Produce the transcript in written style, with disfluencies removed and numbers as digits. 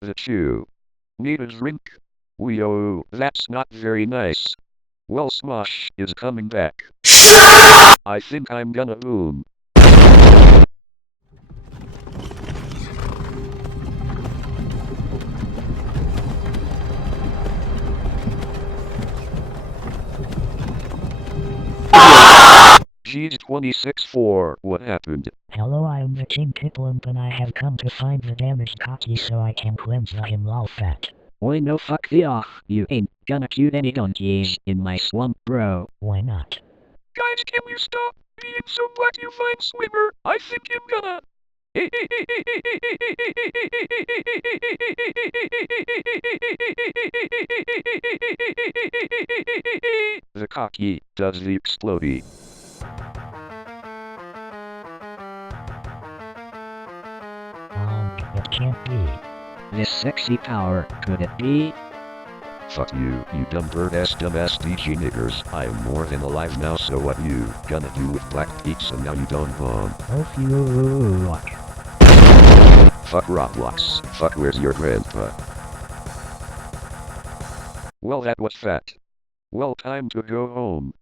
The chew. Need a drink? Wee-oh, that's not very nice. Well, Smosh is coming back. I think I'm gonna boom. G's 26-4, what happened? Hello, I'm the King Kiplump and I have come to find the damaged Kokki so I can cleanse the him lol fat. Oi, no fuck the off. You ain't gonna shoot any donkeys in my swamp, bro. Why not? Guys, can you stop being so black, you fine swimmer? I think I'm gonna... The Kokki does the explodey. It can't be. This sexy power, could it be? Fuck you, you dumb bird-ass dumbass DJ niggers. I am more than alive now, so what you gonna do with black pizza now you don't bomb? Oh, fuck. Fuck Roblox. Fuck where's your grandpa? Well, that was fat. Well, time to go home.